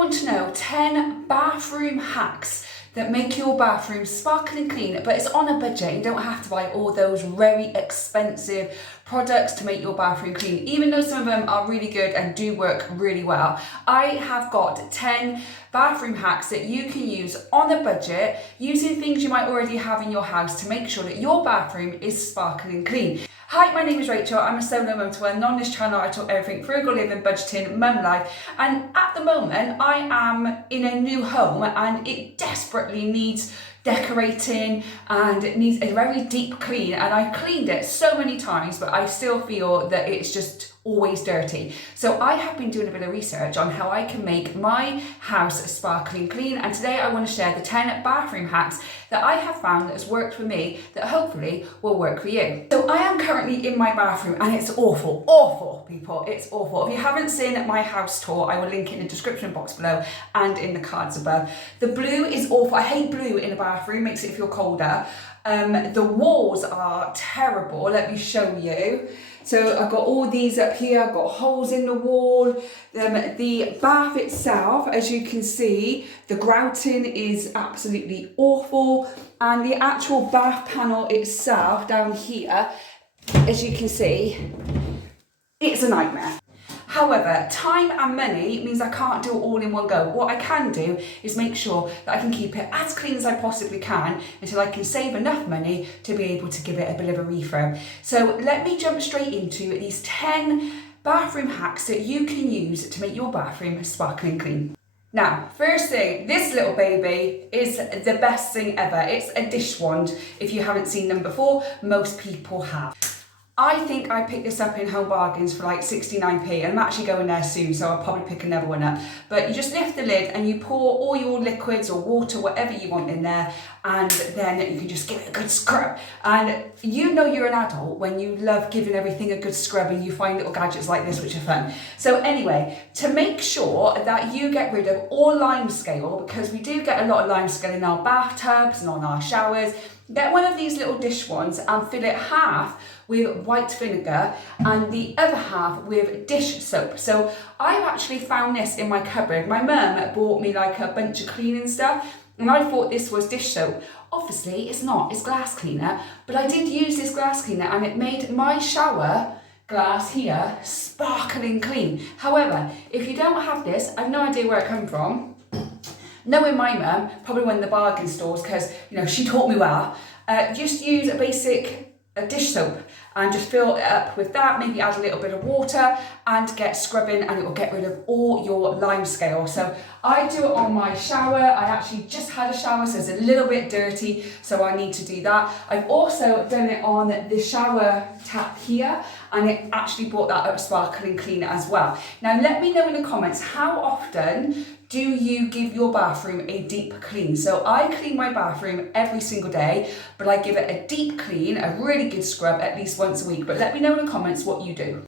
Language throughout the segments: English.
want to know 10 bathroom hacks that make your bathroom sparkling clean, but it's on a budget. You don't have to buy all those very expensive products to make your bathroom clean, even though some of them are really good and do work really well. I have got 10 bathroom hacks that you can use on a budget, using things you might already have in your house to make sure that your bathroom is sparkling clean. Hi, my name is Rachel. I'm a solo mum to one, and on this channel I talk everything frugal living, budgeting, mum life, and at the moment I am in a new home and it desperately needs decorating and it needs a very deep clean, and I've cleaned it so many times but I still feel that it's just always dirty. So I have been doing a bit of research on how I can make my house sparkling clean, and today I want to share the 10 bathroom hacks that I have found that has worked for me that hopefully will work for you. So I am currently in my bathroom and it's awful people, it's awful. If you haven't seen my house tour, I will link it in the description box below and in the cards above. The blue is awful. I hate blue in a bathroom, makes it feel colder. The walls are terrible. Let me show you. So I've got all these up here, I've got holes in the wall. The bath itself, as you can see, the grouting is absolutely awful. And the actual bath panel itself down here, as you can see, it's a nightmare. However, time and money means I can't do it all in one go. What I can do is make sure that I can keep it as clean as I possibly can until I can save enough money to be able to give it a bit of a refurb. So let me jump straight into these 10 bathroom hacks that you can use to make your bathroom sparkling clean. Now, first thing, this little baby is the best thing ever. It's a dish wand. If you haven't seen them before, most people have. I think I picked this up in Home Bargains for like 69p, and I'm actually going there soon, so I'll probably pick another one up. But you just lift the lid and you pour all your liquids or water, whatever you want in there, and then you can just give it a good scrub. And you know you're an adult when you love giving everything a good scrub and you find little gadgets like this which are fun. So anyway, to make sure that you get rid of all limescale, because we do get a lot of limescale in our bathtubs and on our showers, get one of these little dish wands and fill it half with white vinegar and the other half with dish soap. So I've actually found this in my cupboard. My mum bought me like a bunch of cleaning stuff and I thought this was dish soap. Obviously it's not, it's glass cleaner, but I did use this glass cleaner and it made my shower glass here sparkling clean. However, if you don't have this, I've no idea where it came from. Knowing my mum, probably one of the bargain stores, because you know she taught me well. Just use a basic dish soap and just fill it up with that, maybe add a little bit of water and get scrubbing, and it will get rid of all your limescale. So I do it on my shower. I actually just had a shower, so it's a little bit dirty, so I need to do that. I've also done it on the shower tap here, and it actually brought that up sparkling clean as well. Now let me know in the comments, how often do you give your bathroom a deep clean? So I clean my bathroom every single day, but I give it a deep clean, a really good scrub at least once a week. But let me know in the comments what you do.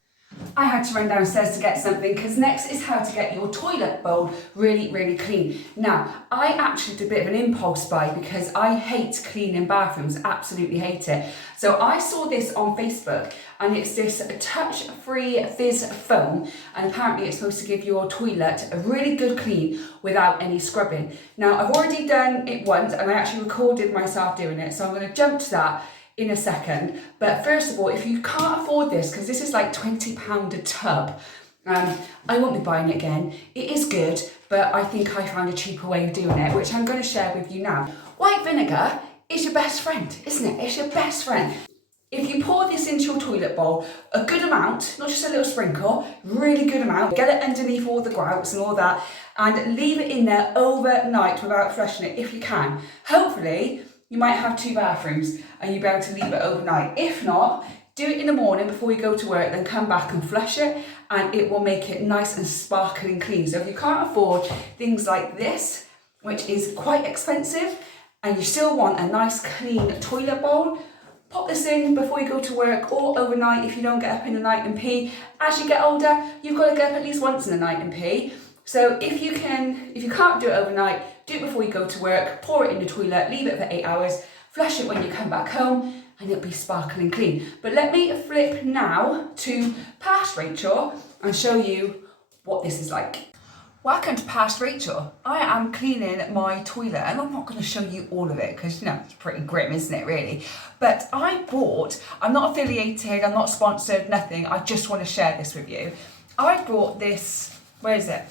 I had to run downstairs to get something, because next is how to get your toilet bowl really clean. Now, I actually did a bit of an impulse buy because I hate cleaning bathrooms, absolutely hate it. So I saw this on Facebook, and it's this touch-free fizz foam, and apparently it's supposed to give your toilet a really good clean without any scrubbing. Now, I've already done it once and I actually recorded myself doing it, so I'm going to jump to that in a second. But first of all, if you can't afford this, because this is like £20 a tub, I won't be buying it again. It is good, but I think I found a cheaper way of doing it, which I'm going to share with you now. White vinegar is your best friend, isn't it? It's your best friend. If you pour this into your toilet bowl, a good amount, not just a little sprinkle, really good amount, get it underneath all the grouts and all that, and leave it in there overnight without freshening it if you can. Hopefully, you might have 2 bathrooms and you'll be able to leave it overnight. If not, do it in the morning before you go to work, then come back and flush it, and it will make it nice and sparkling clean. So if you can't afford things like this, which is quite expensive, and you still want a nice clean toilet bowl, pop this in before you go to work or overnight if you don't get up in the night and pee. As you get older, you've got to get up at least once in the night and pee. So if you can't do it overnight, do it before you go to work, pour it in the toilet, leave it for 8 hours, flush it when you come back home, and it'll be sparkling clean. But let me flip now to past Rachel and show you what this is like. Welcome to Past Rachel. I am cleaning my toilet and I'm not going to show you all of it because, you know, it's pretty grim, isn't it, really? But I'm not affiliated, I'm not sponsored, nothing. I just want to share this with you. I bought this, where is it?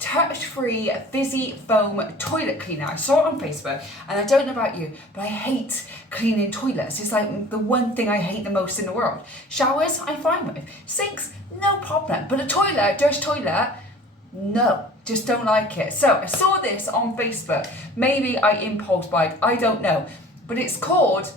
Touch-free fizzy foam toilet cleaner. I saw it on Facebook and I don't know about you, but I hate cleaning toilets. It's like the one thing I hate the most in the world. Showers, I'm fine with. Sinks, no problem. But a toilet, dirty toilet, no, just don't like it. So I saw this on Facebook. Maybe I impulse buy, I don't know. But it's called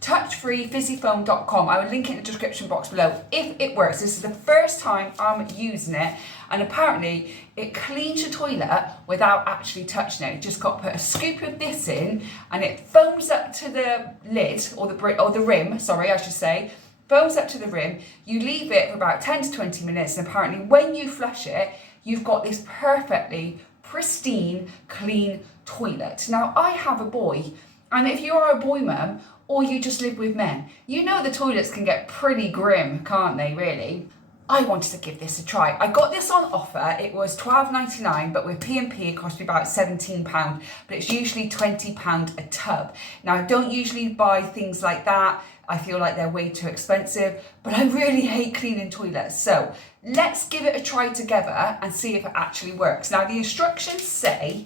touchfreefizzyfoam.com. I will link it in the description box below if it works. This is the first time I'm using it, and apparently it cleans your toilet without actually touching it. You just got to put a scoop of this in and it foams up to the lid or the rim, sorry, I should say. Foams up to the rim. You leave it for about 10 to 20 minutes, and apparently when you flush it, you've got this perfectly pristine, clean toilet. Now, I have a boy, and if you are a boy mum or you just live with men, you know the toilets can get pretty grim, can't they, really? I wanted to give this a try. I got this on offer. It was $12.99, but with P&P it cost me about £17, but it's usually £20 a tub. Now, I don't usually buy things like that. I feel like they're way too expensive, but I really hate cleaning toilets. So let's give it a try together and see if it actually works. Now, the instructions say,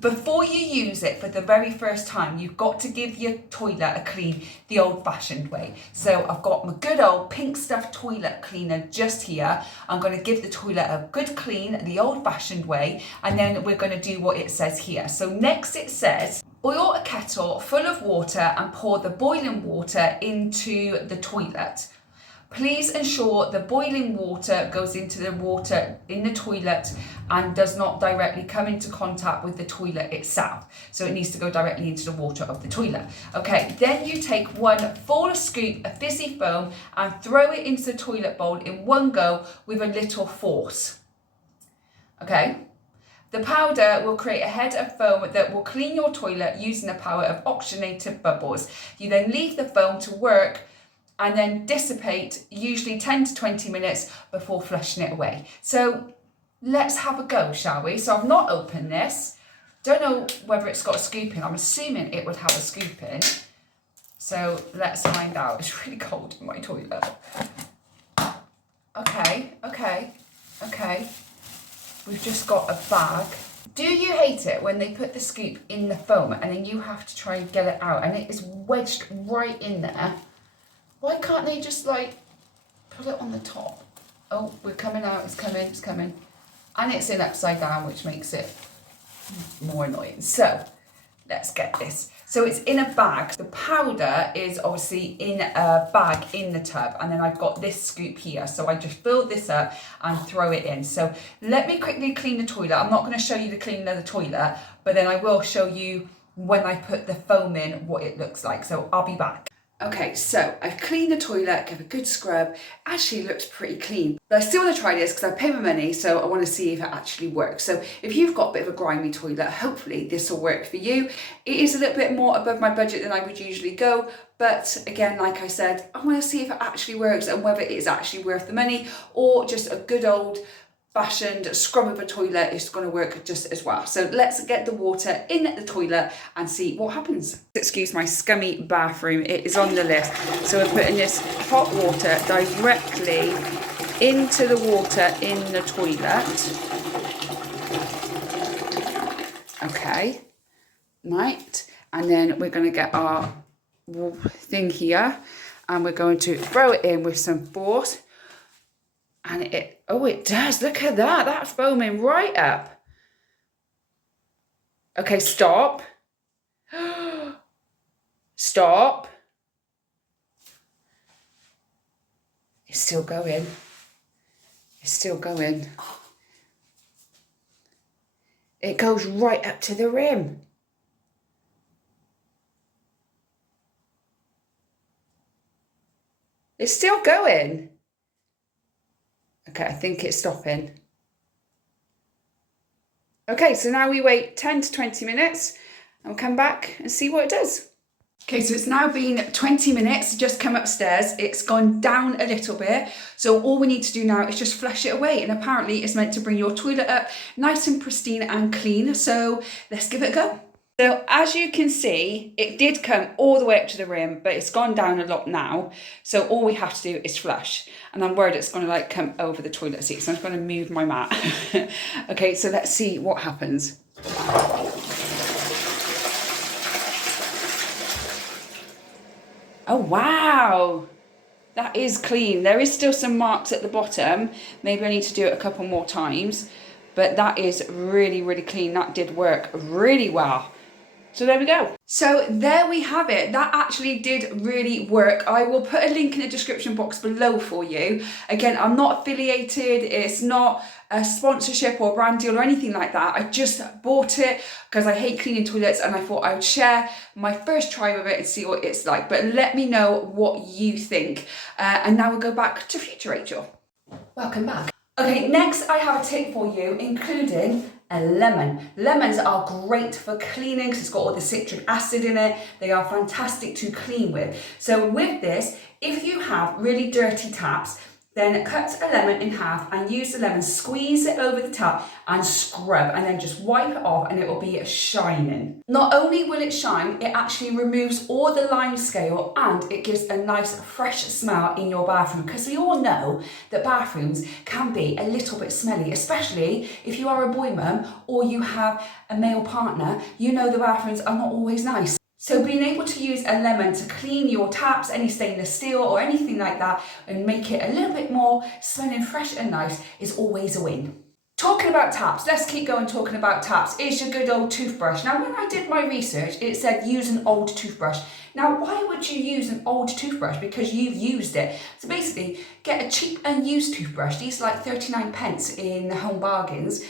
before you use it for the very first time, you've got to give your toilet a clean the old-fashioned way. So I've got my good old pink stuff toilet cleaner just here. I'm going to give the toilet a good clean the old-fashioned way, and then we're going to do what it says here. So next it says, boil a kettle full of water and pour the boiling water into the toilet. Please ensure the boiling water goes into the water in the toilet and does not directly come into contact with the toilet itself. So it needs to go directly into the water of the toilet. Okay, then you take one full scoop of fizzy foam and throw it into the toilet bowl in one go with a little force. Okay. The powder will create a head of foam that will clean your toilet using the power of oxygenated bubbles. You then leave the foam to work and then dissipate, usually 10 to 20 minutes before flushing it away. So let's have a go, shall we? So I've not opened this. Don't know whether it's got a scoop in. I'm assuming it would have a scoop in. So let's find out. It's really cold in my toilet. Okay. We've just got a bag. Do you hate it when they put the scoop in the foam and then you have to try and get it out and it is wedged right in there? Why can't they just like put it on the top? Oh, we're coming out, it's coming. And it's in upside down, which makes it more annoying. So let's get this. So it's in a bag. The powder is obviously in a bag in the tub. And then I've got this scoop here. So I just fill this up and throw it in. So let me quickly clean the toilet. I'm not going to show you the cleaning of the toilet, but then I will show you when I put the foam in what it looks like. So I'll be back. Okay, so I've cleaned the toilet, give a good scrub. Actually looks pretty clean. But I still want to try this because I paid my money, so I want to see if it actually works. So if you've got a bit of a grimy toilet, hopefully this will work for you. It is a little bit more above my budget than I would usually go. But again, like I said, I want to see if it actually works and whether it is actually worth the money or just a good old fashioned scrub of a toilet is going to work just as well. So let's get the water in the toilet and see what happens. Excuse my scummy bathroom, it is on the list. So we're putting this hot water directly into the water in the toilet. Okay, right, and then we're going to get our thing here and we're going to throw it in with some force. And it does, look at that, that's foaming right up. Okay, stop. Stop. It's still going. It's still going. It goes right up to the rim. It's still going. Okay, I think it's stopping. Okay, so now we wait 10 to 20 minutes and we'll come back and see what it does. Okay, so it's now been 20 minutes, just come upstairs. It's gone down a little bit. So all we need to do now is just flush it away. And apparently it's meant to bring your toilet up nice and pristine and clean. So let's give it a go. So as you can see, it did come all the way up to the rim, but it's gone down a lot now. So all we have to do is flush. And I'm worried it's going to like come over the toilet seat. So I'm just going to move my mat. Okay, so let's see what happens. Oh, wow. That is clean. There is still some marks at the bottom. Maybe I need to do it a couple more times, but that is really, really clean. That did work really well. So there we go. So there we have it. That actually did really work. I will put a link in the description box below for you. Again, I'm not affiliated. It's not a sponsorship or brand deal or anything like that. I just bought it because I hate cleaning toilets and I thought I would share my first try with it and see what it's like. But let me know what you think. And now we'll go back to future Rachel. Welcome back. Okay, next I have a tip for you, including a lemon. Lemons are great for cleaning because it's got all the citric acid in it. They are fantastic to clean with. So with this, if you have really dirty taps, then cut a lemon in half and use the lemon, squeeze it over the tap and scrub, and then just wipe it off and it will be shining. Not only will it shine, it actually removes all the lime scale and it gives a nice fresh smell in your bathroom, because we all know that bathrooms can be a little bit smelly, especially if you are a boy mum or you have a male partner. You know the bathrooms are not always nice. So being able to use a lemon to clean your taps, any stainless steel or anything like that, and make it a little bit more smelling fresh and nice is always a win. Talking about taps, let's keep going talking about taps. It's your good old toothbrush. Now, when I did my research, it said use an old toothbrush. Now, why would you use an old toothbrush? Because you've used it. So basically, get a cheap and used toothbrush. These are like 39 pence in Home Bargains.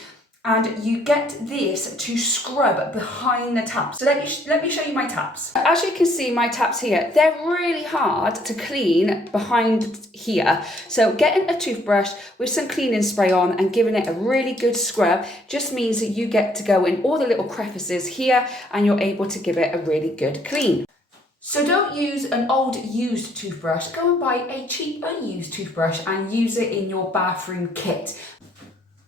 And you get this to scrub behind the taps. So let me show you my taps. As you can see, my taps here, they're really hard to clean behind here. So getting a toothbrush with some cleaning spray on and giving it a really good scrub just means that you get to go in all the little crevices here and you're able to give it a really good clean. So don't use an old used toothbrush. Go and buy a cheap unused toothbrush and use it in your bathroom kit.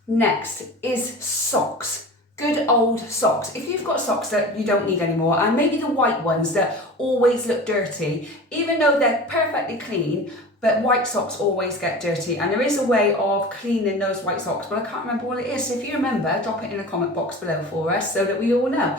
Next is socks. Good old socks. If you've got socks that you don't need anymore, and maybe the white ones that always look dirty, even though they're perfectly clean, but white socks always get dirty, and there is a way of cleaning those white socks, but I can't remember what it is. So if you remember, drop it in the comment box below for us so that we all know.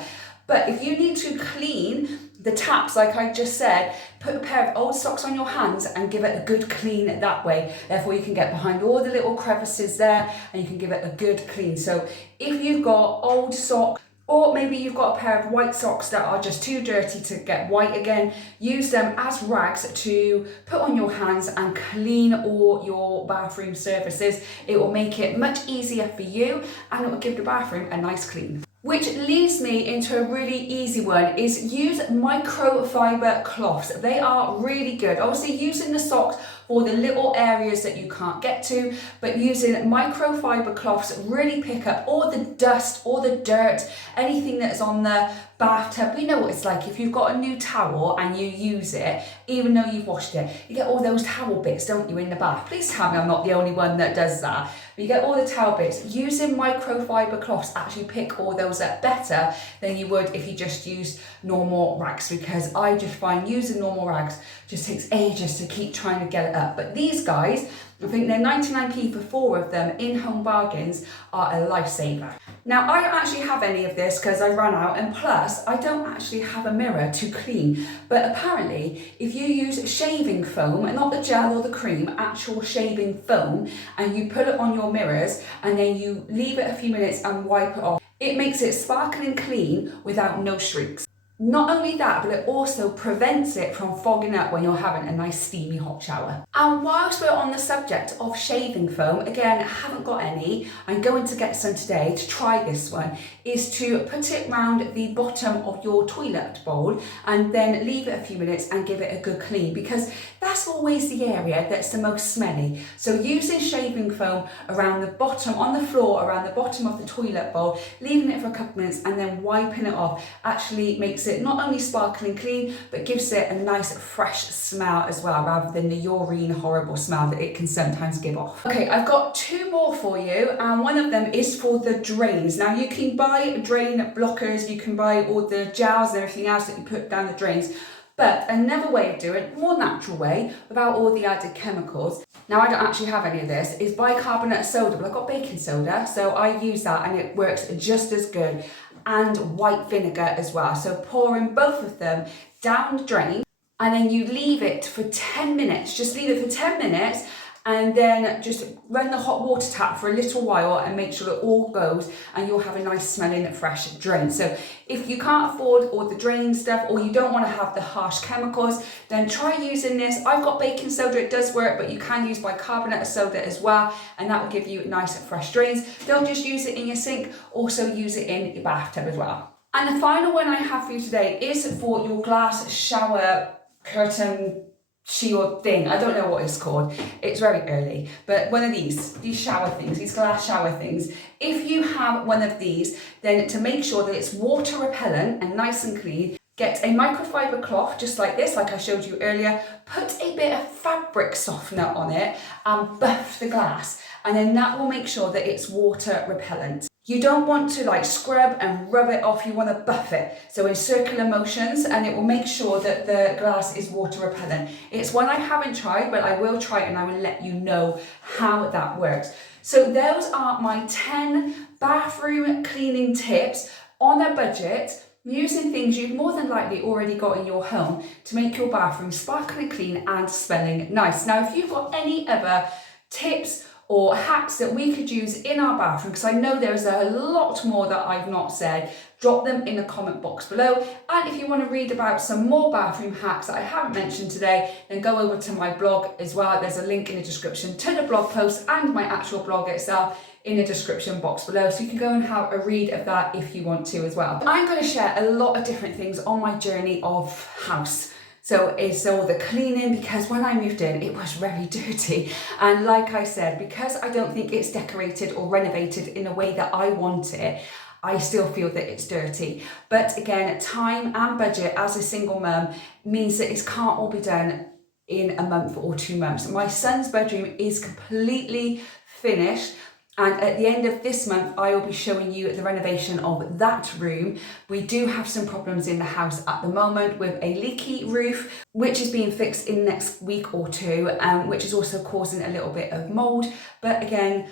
But if you need to clean the taps, like I just said, put a pair of old socks on your hands and give it a good clean that way. Therefore, you can get behind all the little crevices there and you can give it a good clean. So if you've got old socks, or maybe you've got a pair of white socks that are just too dirty to get white again, use them as rags to put on your hands and clean all your bathroom surfaces. It will make it much easier for you and it will give the bathroom a nice clean. Which leads me into a really easy one, is use microfiber cloths. They are really good. Obviously using the socks for the little areas that you can't get to, but using microfiber cloths really pick up all the dust, all the dirt, anything that's on the bathtub. We know what it's like if you've got a new towel and you use it, even though you've washed it, you get all those towel bits, don't you, in the bath? Please tell me I'm not the only one that does that. But you get all the towel bits. Using microfiber cloths actually pick all those up better than you would if you just used normal rags, because I just find using normal rags just takes ages to keep trying to get it up. But these guys, I think they're 99p for 4 of them in Home Bargains, are a lifesaver. Now, I don't actually have any of this because I ran out, and plus I don't actually have a mirror to clean. But apparently if you use shaving foam, and not the gel or the cream, actual shaving foam, and you put it on your mirrors and then you leave it a few minutes and wipe it off, it makes it sparkling clean without no streaks. Not only that, but it also prevents it from fogging up when you're having a nice steamy hot shower. And whilst we're on the subject of shaving foam, again, I haven't got any, I'm going to get some today to try this one, is to put it round the bottom of your toilet bowl and then leave it a few minutes and give it a good clean, because that's always the area that's the most smelly. So using shaving foam around the bottom, on the floor, around the bottom of the toilet bowl, leaving it for a couple of minutes and then wiping it off actually makes it it not only sparkling clean, but gives it a nice fresh smell as well, rather than the urine horrible smell that it can sometimes give off. Okay, I've got 2 more for you, and one of them is for the drains. Now you can buy drain blockers, you can buy all the gels and everything else that you put down the drains. But another way of doing it, more natural way, without all the added chemicals. Now I don't actually have any of this, is bicarbonate of soda, but I've got baking soda, so I use that and it works just as good. And white vinegar as well. So pouring both of them down the drain, and then you leave it for 10 minutes. Just leave it for 10 minutes, and then just run the hot water tap for a little while and make sure it all goes, and you'll have a nice smelling fresh drain. So if you can't afford all the drain stuff, or you don't want to have the harsh chemicals, then try using this. I've got baking soda, it does work, but you can use bicarbonate of soda as well, and that will give you nice fresh drains. Don't just use it in your sink, also use it in your bathtub as well. And the final one I have for you today is for your glass shower curtain shield thing. I don't know what it's called. It's very early, but one of these shower things, these glass shower things. If you have one of these, then to make sure that it's water repellent and nice and clean, get a microfiber cloth just like this, like I showed you earlier, put a bit of fabric softener on it and buff the glass, and then that will make sure that it's water repellent. You don't want to like scrub and rub it off, you want to buff it. So in circular motions, and it will make sure that the glass is water repellent. It's one I haven't tried, but I will try it and I will let you know how that works. So those are my 10 bathroom cleaning tips on a budget, using things you've more than likely already got in your home to make your bathroom sparkling clean and smelling nice. Now, if you've got any other tips or hacks that we could use in our bathroom, because I know there's a lot more that I've not said, drop them in the comment box below. And if you want to read about some more bathroom hacks that I haven't mentioned today, then go over to my blog as well. There's a link in the description to the blog post and my actual blog itself in the description box below, so you can go and have a read of that if you want to as well. I'm going to share a lot of different things on my journey of house. So it's all the cleaning, because when I moved in, it was very dirty. And like I said, because I don't think it's decorated or renovated in a way that I want it, I still feel that it's dirty. But again, time and budget as a single mum means that it can't all be done in a month or 2 months. My son's bedroom is completely finished. And at the end of this month, I will be showing you the renovation of that room. We do have some problems in the house at the moment with a leaky roof, which is being fixed in the next week or 2, which is also causing a little bit of mold. But again,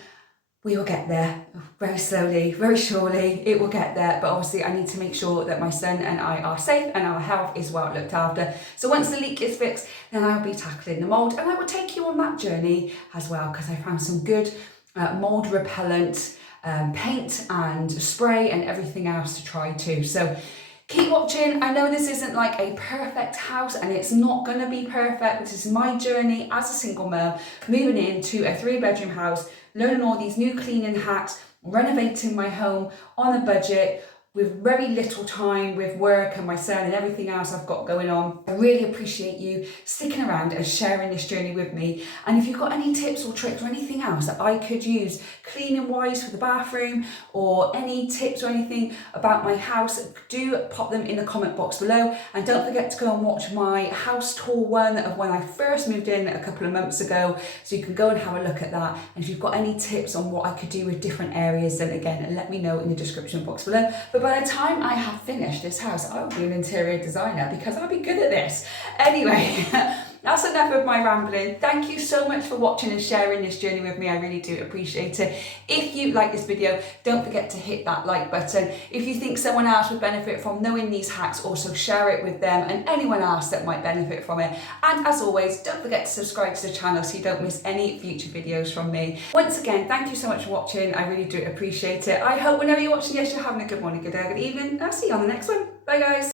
we will get there very slowly, very surely. It will get there. But obviously I need to make sure that my son and I are safe and our health is well looked after. So once the leak is fixed, then I'll be tackling the mold, and I will take you on that journey as well, because I found some good mold repellent paint and spray and everything else to try too. So keep watching. I know this isn't like a perfect house, and it's not going to be perfect. This is my journey as a single mum, moving into a 3-bedroom house, learning all these new cleaning hacks, renovating my home on a budget, with very little time with work and my son and everything else I've got going on. I really appreciate you sticking around and sharing this journey with me. And if you've got any tips or tricks or anything else that I could use cleaning wise for the bathroom, or any tips or anything about my house, do pop them in the comment box below. And don't forget to go and watch my house tour one of when I first moved in a couple of months ago, so you can go and have a look at that. And if you've got any tips on what I could do with different areas, then again, let me know in the description box below. But by the time I have finished this house, I'll be an interior designer, because I'll be good at this. Anyway, that's enough of my rambling. Thank you so much for watching and sharing this journey with me. I really do appreciate it. If you like this video, don't forget to hit that like button. If you think someone else would benefit from knowing these hacks, also share it with them and anyone else that might benefit from it. And as always, don't forget to subscribe to the channel so you don't miss any future videos from me. Once again, thank you so much for watching. I really do appreciate it. I hope whenever you're watching this, you're having a good morning, good day, good evening. I'll see you on the next one. Bye guys.